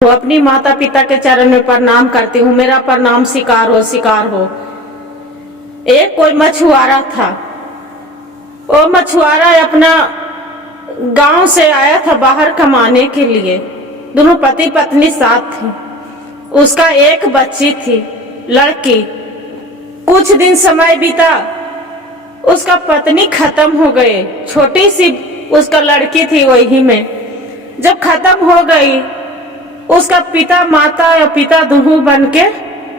वो अपनी माता पिता के चरण में प्रणाम करती हूँ। मेरा प्रणाम स्वीकार हो, स्वीकार हो। एक कोई मछुआरा था। वो मछुआरा अपना गांव से आया था बाहर कमाने के लिए। दोनों पति पत्नी साथ थे। उसका एक बच्ची थी, लड़की। कुछ दिन समय बीता, उसका पत्नी खत्म हो गई। छोटी सी उसका लड़की थी। वही में जब खत्म हो गई, उसका पिता माता या पिता दोनों बन के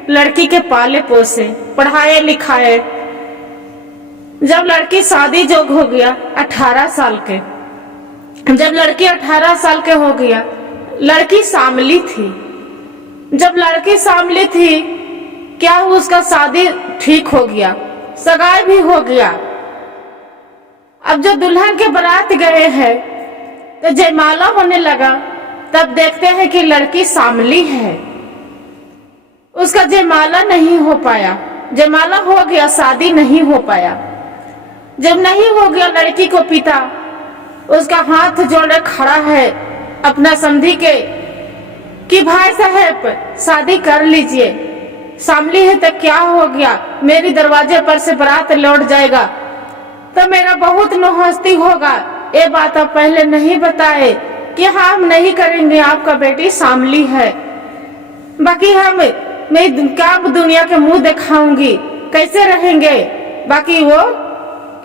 लड़की के पाले पोसे, पढ़ाए लिखाए। जब लड़की शादी जोग हो गया 18 साल के, जब लड़की 18 साल के हो गया, लड़की सांवली थी। जब लड़की सांवली थी, क्या उसका शादी ठीक हो गया, सगाई भी हो गया। अब जो दुल्हन के बारात गए हैं तो जयमाला होने लगा, तब देखते हैं कि लड़की सांवली है। उसका जयमाला नहीं हो पाया। जयमाला हो गया, शादी नहीं हो पाया। जब नहीं हो गया, लड़की को पिता उसका हाथ जोड़े खड़ा है अपना समधी के कि भाई साहब शादी कर लीजिए। सांवली है तो क्या हो गया, मेरी दरवाजे पर से बारात लौट जाएगा तो मेरा बहुत नौहस्ती होगा। ये बात आप पहले नहीं बताए कि हाँ हम नहीं करेंगे, आपका बेटी सांवली है। बाकी मैं क्या दुनिया के मुंह दिखाऊंगी, कैसे रहेंगे। बाकी वो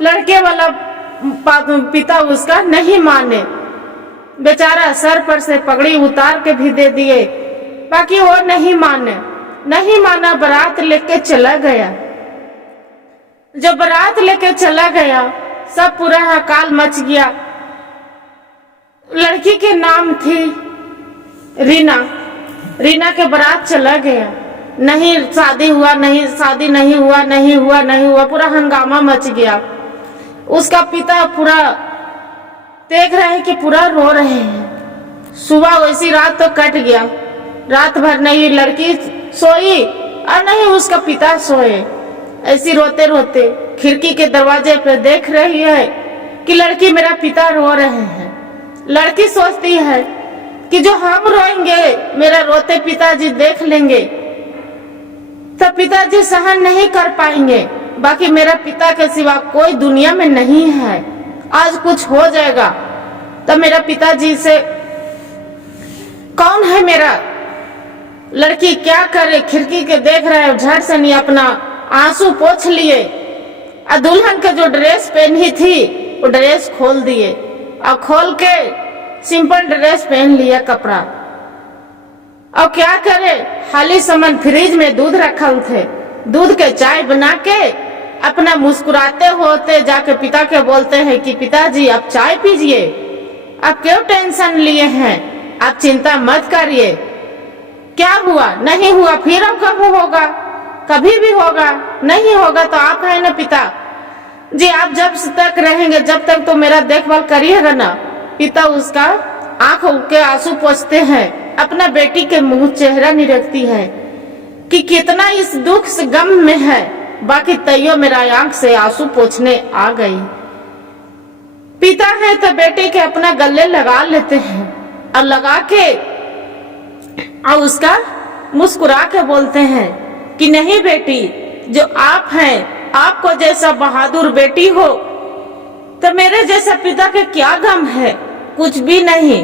लड़के वाला पिता उसका नहीं माने। बेचारा सर पर से पगड़ी उतार के भी दे दिए, बाकी वो नहीं माना। बारात लेके चला गया। जब बारात लेके चला गया, सब पूरा हड़काल मच गया। लड़की के नाम थी रीना। रीना के बारात चला गया, नहीं शादी हुआ, नहीं हुआ, पूरा हंगामा मच गया। उसका पिता पूरा देख रहे हैं कि पूरा रो रहे हैं। सुबह वैसी रात तो कट गया, रात भर नहीं लड़की सोई और नहीं उसका पिता सोए। ऐसी रोते रोते खिड़की के दरवाजे पर देख रही है कि लड़की मेरा पिता रो रहे हैं। लड़की सोचती है कि जो हम रोएंगे, मेरा रोते पिताजी देख लेंगे तो पिताजी सहन नहीं कर पाएंगे। बाकी मेरा पिता के सिवा कोई दुनिया में नहीं है। आज कुछ हो जाएगा तो मेरा पिताजी से कौन है मेरा। लड़की क्या करे, खिड़की के देख रहे हैं, झट से नहीं अपना आंसू पोंछ लिए और दुल्हन के जो ड्रेस पहनी थी वो ड्रेस खोल दिए और खोल के सिंपल ड्रेस पहन लिया, कपड़ा। और क्या करे, खाली सामान फ्रिज में दूध रखल थे, दूध के चाय बना के अपना मुस्कुराते होते जाके पिता के बोलते हैं कि पिताजी आप चाय पीजिए, आप क्यों टेंशन लिए हैं, आप चिंता मत करिए। क्या हुआ, नहीं हुआ, फिर अब कब होगा, कभी भी होगा, नहीं होगा तो आप है ना पिता जी, आप जब तक रहेंगे, जब तक तो मेरा देखभाल करिएगा ना। पिता उसका आंखों के आंसू पोंछते हैं, अपना बेटी के मुंह चेहरा नहीं रखती है कि कितना इस दुख से गम में है। बाकी तैयो मेरा आंख से आंसू पोंछने आ गई। पिता है तो बेटे के अपना गले लगा लेते हैं और लगा के और उसका मुस्कुरा के बोलते हैं कि नहीं बेटी, जो आप हैं, आपको जैसा बहादुर बेटी हो तो मेरे जैसा पिता के क्या गम है, कुछ भी नहीं।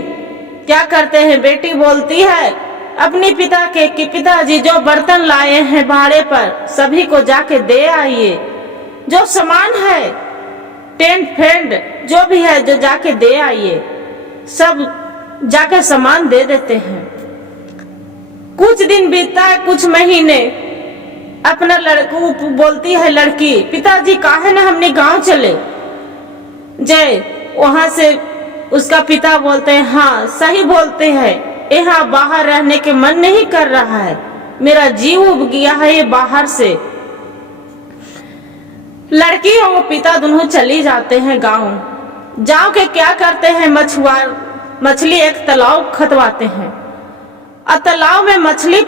क्या करते हैं, बेटी बोलती है अपने पिता के कि पिताजी जो बर्तन लाए हैं भाड़े पर सभी को जाके दे आइए। जो सामान है, टेंट फेंट जो भी है, जो जाके दे आइए। सब जाके सामान दे देते हैं। कुछ दिन बीतता है, कुछ महीने। अपना लड़को बोलती है लड़की, पिताजी काहे ना हमने गांव चले जय। वहां से उसका पिता बोलते हैं हाँ सही बोलते हैं, यहाँ बाहर रहने के मन नहीं कर रहा है, मेरा जीव उब गया है ये बाहर से। लड़की और पिता दोनों चली जाते हैं गांव। जाओ के क्या करते हैं, मछली एक तालाब खतवाते हैं और तालाब में मछली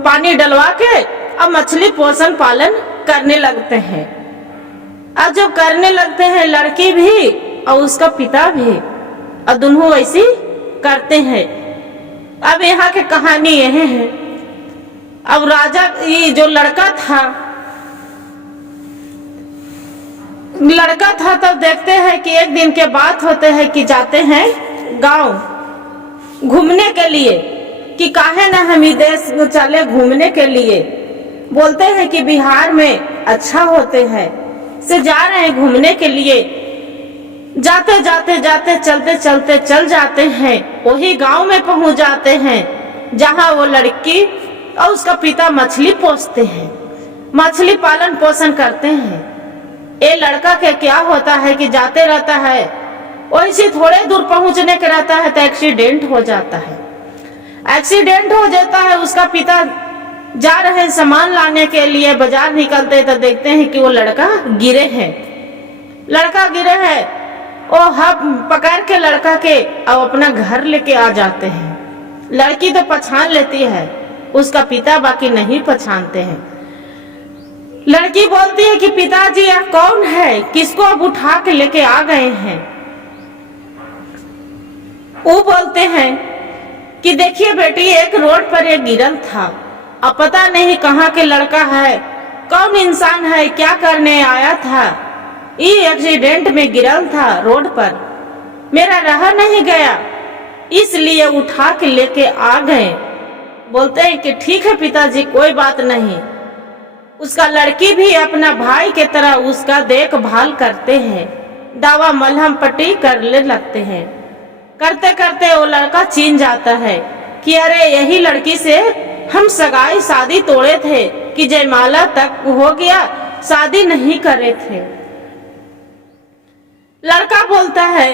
पानी डलवा के अब मछली पोषण पालन करने लगते हैं। और जब करने लगते हैं लड़की भी और उसका पिता भी, और दोनों ऐसी करते हैं। अब यहाँ की कहानी यह है। अब राजा, ये जो लड़का था तब देखते हैं कि एक दिन के बात होते हैं कि जाते हैं गांव घूमने के लिए, कि काहे ना हम देश चले घूमने के लिए। बोलते हैं कि बिहार में अच्छा होते हैं, से जा रहे हैं घूमने के लिए। जाते जाते जाते चलते चलते चल जाते हैं, वही गांव में पहुंच जाते हैं जहां वो लड़की और उसका पिता मछली पोसते हैं, मछली पालन पोषण करते हैं। ये लड़का के क्या होता है कि जाते रहता है, वैसे थोड़े दूर पहुंचने के रहता है तो एक्सीडेंट हो जाता है। एक्सीडेंट हो जाता है, उसका पिता जा रहे हैं सामान लाने के लिए, बाजार निकलते तो देखते हैं कि वो लड़का गिरे हैं। लड़का गिरे है, वो हम पकड़ के लड़का के और अपना घर लेके आ जाते हैं। लड़की तो पहचान लेती है, उसका पिता बाकी नहीं पहचानते हैं। लड़की बोलती है कि पिताजी यह कौन है, किसको अब उठा के लेके आ गए हैं। वो बोलते हैं कि देखिए बेटी, एक रोड पर एक गिरल था, अब पता नहीं कहाँ के लड़का है, कौन इंसान है, क्या करने आया था। ये एक्सीडेंट में गिरल था रोड पर, मेरा रहा नहीं गया, इसलिए उठा के लेके आ गए। बोलते हैं कि ठीक है पिताजी, कोई बात नहीं। उसका लड़की भी अपना भाई के तरह उसका देखभाल करते हैं, दवा मलहम पट्टी करने लगते हैं। करते करते वो लड़का चीन जाता है कि अरे यही लड़की से हम सगाई शादी तोड़े थे, कि जयमाला तक हो गया, शादी नहीं करे थे। लड़का बोलता है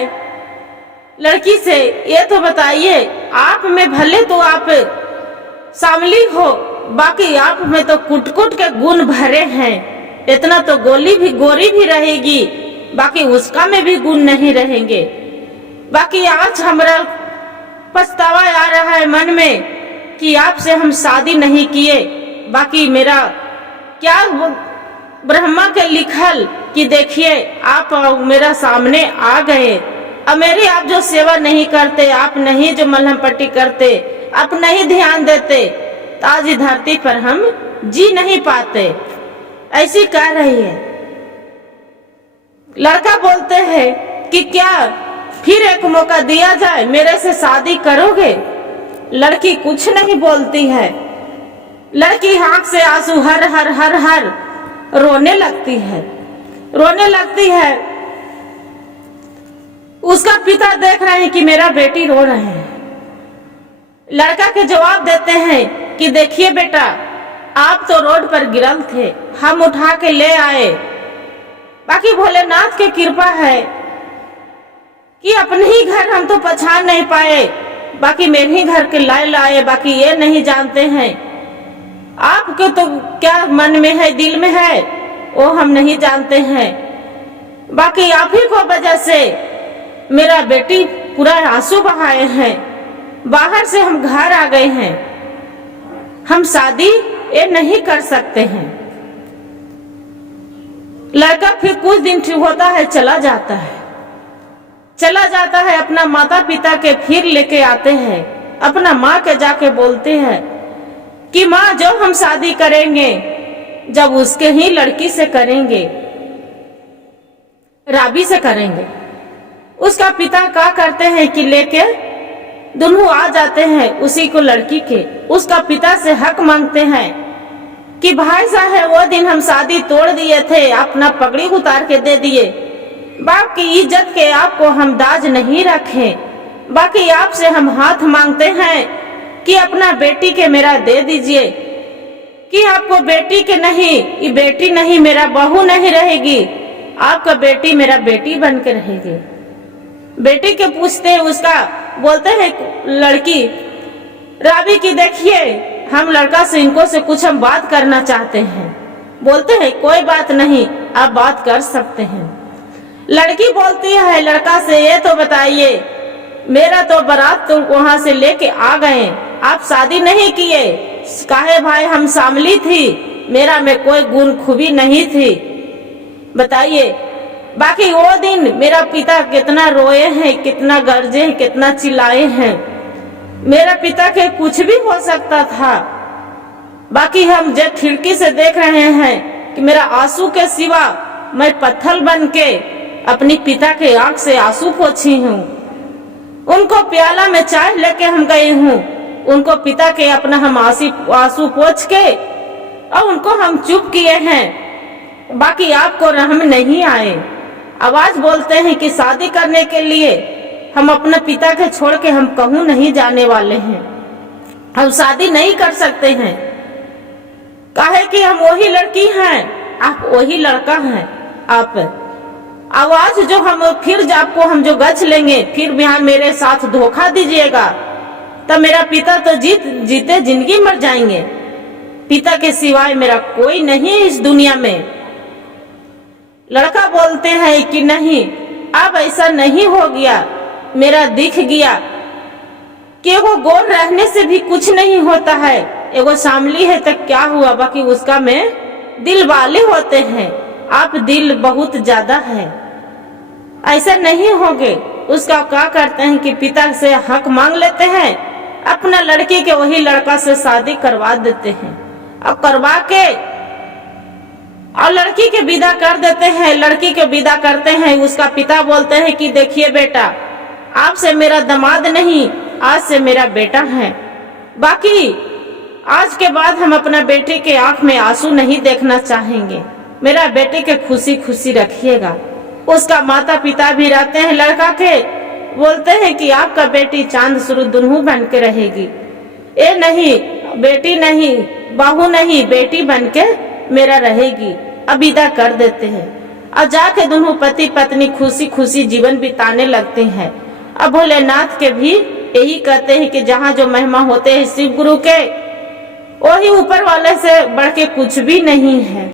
लड़की से, ये तो बताइए, आप में भले तो आप सांवली हो, बाकी आप में तो कुट कुट के गुण भरे हैं। इतना तो गोरी भी रहेगी, बाकी उसका में भी गुण नहीं रहेंगे। बाकी आज हमारा पछतावा आ रहा है मन में कि आपसे हम शादी नहीं किए। बाकी मेरा क्या ब्रह्मा के लिखल कि देखिए आप मेरा सामने आ गए, अब मेरी आप जो सेवा नहीं करते, आप नहीं जो मलहम पट्टी करते, आप नहीं ध्यान देते, तो आज धरती पर हम जी नहीं पाते। ऐसी कह रही है। लड़का बोलते हैं कि क्या फिर एक मौका दिया जाए, मेरे से शादी करोगे। लड़की कुछ नहीं बोलती है। लड़की आंख से आंसू हर हर हर हर रोने लगती है, रोने लगती है। उसका पिता देख रहे हैं कि मेरा बेटी रो रहे हैं। लड़का के जवाब देते हैं कि देखिए बेटा, आप तो रोड पर गिरल थे, हम उठा के ले आए। बाकी भोलेनाथ की कृपा है कि अपने ही घर हम तो पहचान नहीं पाए, बाकी मेरे ही घर के लाए। बाकी ये नहीं जानते हैं आपके तो क्या मन में है, दिल में है, वो हम नहीं जानते हैं। बाकी आप ही को वजह से मेरा बेटी पूरा आंसू बहाए हैं, बाहर से हम घर आ गए हैं, हम शादी ये नहीं कर सकते हैं। लड़का फिर कुछ दिन ठीक होता है, चला जाता है अपना माता पिता के फिर लेके आते हैं। अपना माँ के जाके बोलते हैं कि माँ जो हम शादी करेंगे जब उसके ही लड़की से करेंगे, राबी से करेंगे। उसका पिता क्या करते हैं कि लेके दोनों आ जाते हैं उसी को लड़की के। उसका पिता से हक मांगते हैं कि भाई साहब वो दिन हम शादी तोड़ दिए थे, अपना पगड़ी उतार के दे दिए, बाप की इज्जत के आपको हम दाज नहीं रखे। बाकी आपसे हम हाथ मांगते हैं कि अपना बेटी के मेरा दे दीजिए, कि आपको बेटी के नहीं, ये बेटी नहीं मेरा बहू नहीं रहेगी, आपका बेटी मेरा बेटी बन के रहेगी। बेटी के पूछते हैं, उसका बोलते हैं लड़की राबी की देखिए हम लड़का से इनको से कुछ हम बात करना चाहते हैं। बोलते हैं कोई बात नहीं, आप बात कर सकते हैं। लड़की बोलती है लड़का से, ये तो बताइए मेरा तो बारात तो वहां से लेके आ गए, आप शादी नहीं किए, काहे भाई हम शामली थी, मेरा में कोई गुण खूबी नहीं थी, बताइए। बाकी वो दिन मेरा पिता कितना रोए हैं, कितना गरजे हैं, कितना चिल्लाए हैं। मेरा पिता के कुछ भी हो सकता था। बाकी हम जब खिड़की से देख रहे हैं कि मेरा आंसू के सिवा मैं पत्थर बन के अपनी पिता के आंख से आंसू पोंछी हूँ। उनको प्याला में चाय लेके हम गई हूँ, उनको पिता के अपना हम आंसू पोंछ के और उनको हम चुप किए हैं। बाकी आपको रहम नहीं आए। आवाज बोलते हैं कि शादी करने के लिए हम अपने पिता के छोड़ के हम कहूँ नहीं जाने वाले हैं, हम शादी नहीं कर सकते हैं। काहे कि हम वही लड़की हैं, आप वही लड़का हैं। आप आवाज जो हम फिर आपको हम जो गच लेंगे, फिर भी मेरे साथ धोखा दीजिएगा तो मेरा पिता तो जीते जिंदगी मर जाएंगे। पिता के सिवाय मेरा कोई नहीं इस दुनिया में। लड़का बोलते हैं कि नहीं, अब ऐसा नहीं हो गया, मेरा दिख गया कि वो गोर रहने से भी कुछ नहीं होता है। एगो शामली है तो क्या हुआ, बाकी उसका में दिल वाले होते हैं। आप दिल बहुत ज्यादा है, ऐसा नहीं होगे। उसका क्या करते हैं कि पिता से हक मांग लेते हैं, अपना लड़की के वही लड़का से शादी करवा देते हैं। अब करवा के और लड़की के विदा कर देते हैं। लड़की के विदा करते हैं, उसका पिता बोलते हैं कि देखिए बेटा, आपसे मेरा दामाद नहीं, आज से मेरा बेटा है। बाकी आज के बाद हम अपना बेटे के आंख में आंसू नहीं देखना चाहेंगे। मेरा बेटे के खुशी खुशी रखिएगा। उसका माता पिता भी रहते हैं लड़का के, बोलते हैं कि आपका बेटी चांद सुरु दुनू बन के रहेगी। ए नहीं, बेटी नहीं, बहू नहीं, बेटी बन के मेरा रहेगी। अब विदा कर देते हैं और जाके दोनों पति पत्नी खुशी खुशी जीवन बिताने लगते हैं। अब भोलेनाथ के भी यही कहते हैं कि जहाँ जो महिमा होते हैं शिव गुरु के, वही ऊपर वाले से बढ़ के कुछ भी नहीं है।